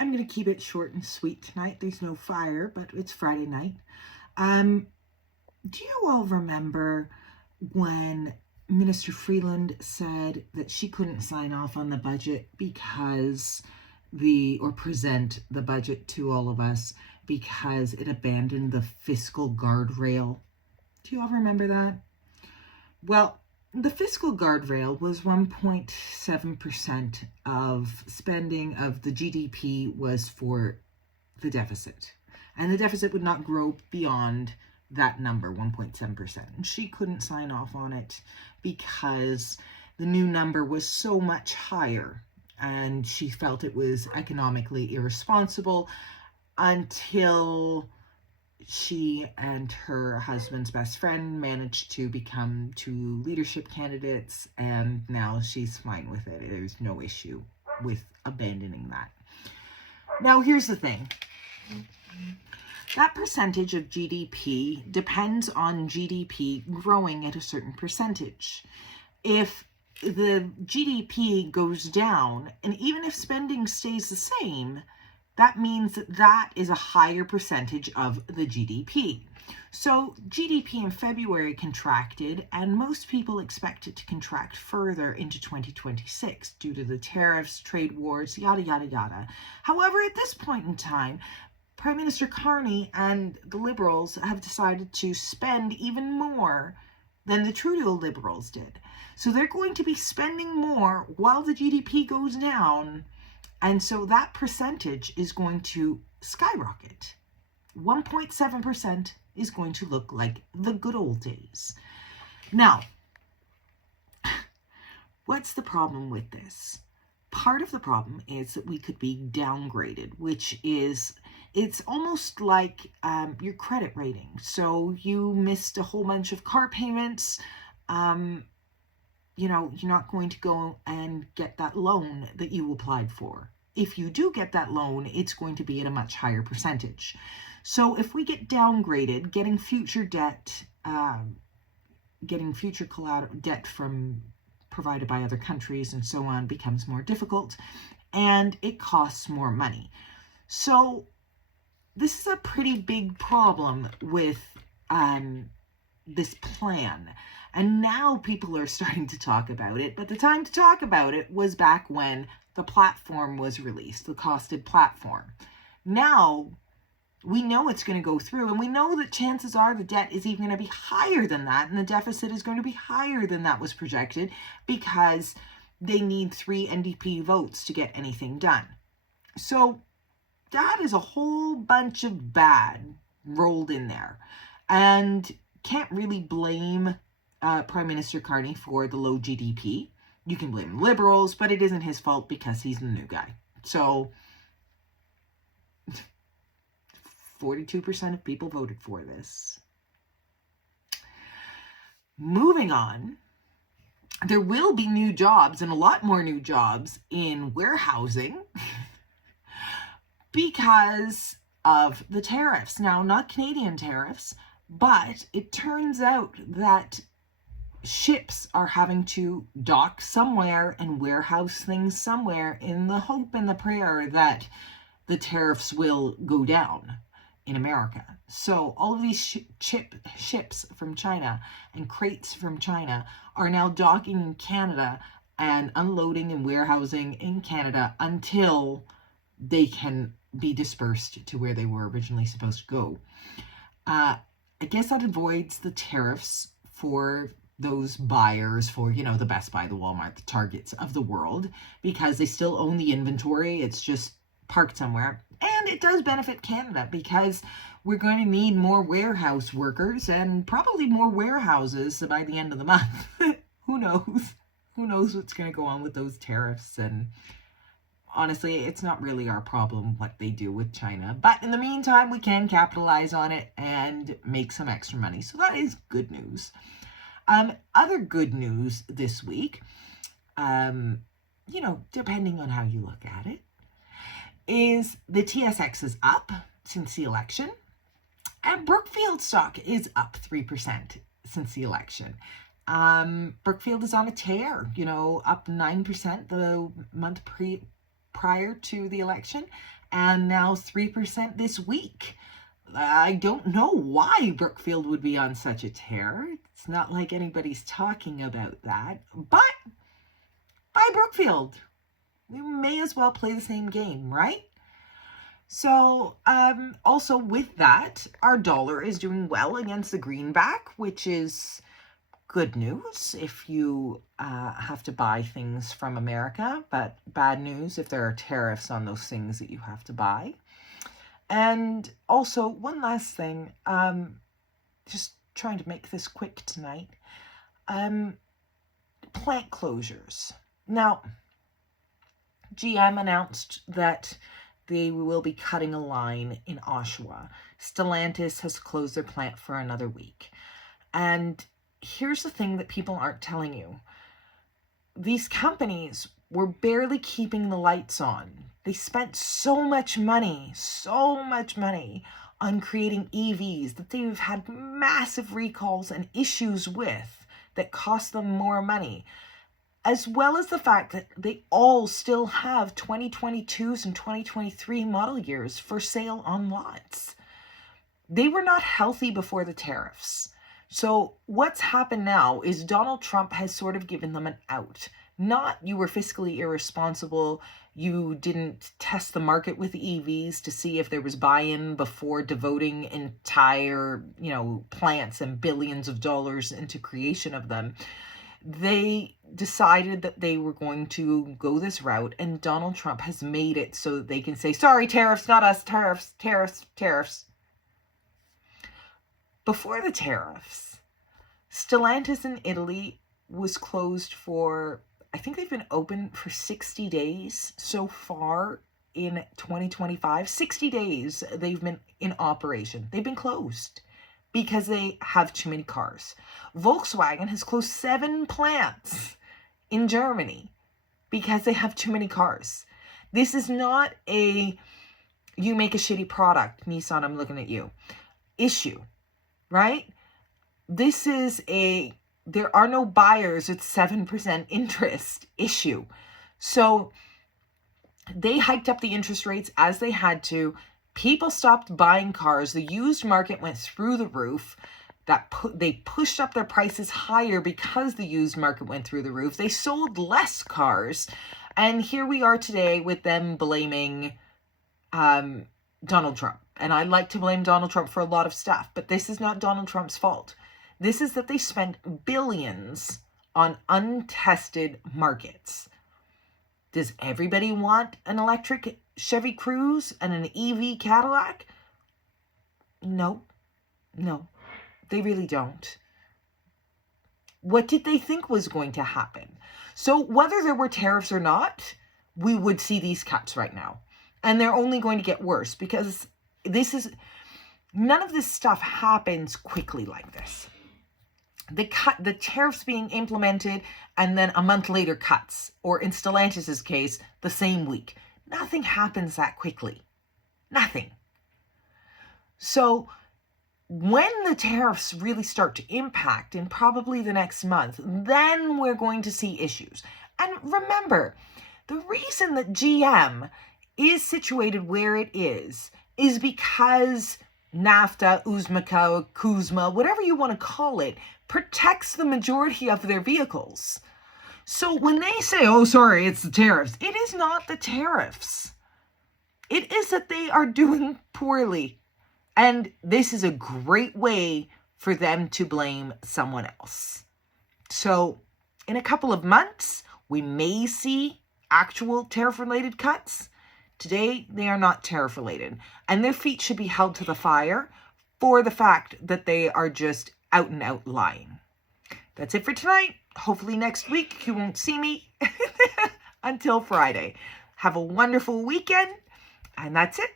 I'm going to keep it short and sweet tonight. There's no fire, but it's Friday night. Do you all remember when Minister Freeland said that she couldn't sign off on the budget because or present the budget to all of us because it abandoned the fiscal guardrail? Do you all remember that? Well, the fiscal guardrail was 1.7% of spending of the GDP was for the deficit. And the deficit would not grow beyond that number, 1.7%. And she couldn't sign off on it because the new number was so much higher. And she felt it was economically irresponsible until she and her husband's best friend managed to become two leadership candidates, and now she's fine with it. There's no issue with abandoning that. Now, here's the thing. That percentage of GDP depends on GDP growing at a certain percentage. If the GDP goes down, and even if spending stays the same, that means that is a higher percentage of the GDP. So GDP in February contracted, and most people expect it to contract further into 2026 due to the tariffs, trade wars, yada, yada, yada. However, at this point in time, Prime Minister Carney and the Liberals have decided to spend even more than the Trudeau Liberals did. So they're going to be spending more while the GDP goes down. And so that percentage is going to skyrocket. 1.7% is going to look like the good old days. Now, what's the problem with this? Part of the problem is that we could be downgraded, which is, it's almost like your credit rating. So you missed a whole bunch of car payments. You're not going to go and get that loan that you applied for. If you do get that loan, it's going to be at a much higher percentage. So if we get downgraded, getting future debt, getting future collateral debt from provided by other countries and so on becomes more difficult, and it costs more money. So this is a pretty big problem with this plan. And now people are starting to talk about it, but the time to talk about it was back when the platform was released, the costed platform. Now, we know it's going to go through, and we know that chances are the debt is even going to be higher than that, and the deficit is going to be higher than that was projected, because they need 3 NDP votes to get anything done. So that is a whole bunch of bad rolled in there, and can't really blame Prime Minister Carney for the low GDP. You can blame Liberals, but it isn't his fault because he's the new guy. So 42% of people voted for this. Moving on, there will be new jobs, and a lot more new jobs in warehousing because of the tariffs. Now, not Canadian tariffs, but it turns out that ships are having to dock somewhere and warehouse things somewhere in the hope and the prayer that the tariffs will go down in America. So all of these ships from China and crates from China are now docking in Canada and unloading and warehousing in Canada until they can be dispersed to where they were originally supposed to go. I guess that avoids the tariffs for those buyers, for, the Best Buy, the Walmart, the Targets of the world, because they still own the inventory. It's just parked somewhere. And it does benefit Canada because we're going to need more warehouse workers and probably more warehouses by the end of the month. Who knows? Who knows what's going to go on with those tariffs? And honestly, it's not really our problem what they do with China. But in the meantime, we can capitalize on it and make some extra money. So that is good news. Other good news this week, depending on how you look at it, is the TSX is up since the election, and Brookfield stock is up 3% since the election. Brookfield is on a tear, up 9% the month prior to the election, and now 3% this week. I don't know why Brookfield would be on such a tear. It's not like anybody's talking about that, but buy Brookfield. We may as well play the same game, right? So, also with that, our dollar is doing well against the greenback, which is good news if you have to buy things from America, but bad news if there are tariffs on those things that you have to buy. And also, one last thing, just trying to make this quick tonight, plant closures. Now, GM announced that they will be cutting a line in Oshawa. Stellantis has closed their plant for another week. And here's the thing that people aren't telling you. These companies were barely keeping the lights on. They spent so much money on creating EVs that they've had massive recalls and issues with that cost them more money, as well as the fact that they all still have 2022s and 2023 model years for sale on lots. They were not healthy before the tariffs. So what's happened now is Donald Trump has sort of given them an out. Not you were fiscally irresponsible, you didn't test the market with EVs to see if there was buy-in before devoting entire, plants and billions of dollars into creation of them. They decided that they were going to go this route, and Donald Trump has made it so that they can say, sorry, tariffs, not us, tariffs, tariffs, tariffs. Before the tariffs, Stellantis in Italy was closed for, I think they've been open for 60 days so far in 2025. 60 days they've been in operation. They've been closed because they have too many cars. Volkswagen has closed 7 plants in Germany because they have too many cars. This is not a, you make a shitty product, Nissan, I'm looking at you, issue, right? This is a, there are no buyers at 7% interest issue. So they hiked up the interest rates as they had to. People stopped buying cars. The used market went through the roof. They pushed up their prices higher because the used market went through the roof. They sold less cars. And here we are today with them blaming Donald Trump. And I like to blame Donald Trump for a lot of stuff, but this is not Donald Trump's fault. This is that they spent billions on untested markets. Does everybody want an electric Chevy Cruze and an EV Cadillac? No, they really don't. What did they think was going to happen? So whether there were tariffs or not, we would see these cuts right now. And they're only going to get worse because none of this stuff happens quickly like this. The tariffs being implemented and then a month later cuts, or in Stellantis' case, the same week. Nothing happens that quickly. Nothing. So when the tariffs really start to impact in probably the next month, then we're going to see issues. And remember, the reason that GM is situated where it is because NAFTA, Uzbeka, Kuzma, whatever you want to call it, protects the majority of their vehicles. So when they say, oh, sorry, it's the tariffs, it is not the tariffs. It is that they are doing poorly. And this is a great way for them to blame someone else. So in a couple of months, we may see actual tariff-related cuts. Today, they are not tariff-related. And their feet should be held to the fire for the fact that they are just out and out lying. That's it for tonight. Hopefully next week you won't see me until Friday. Have a wonderful weekend, and that's it.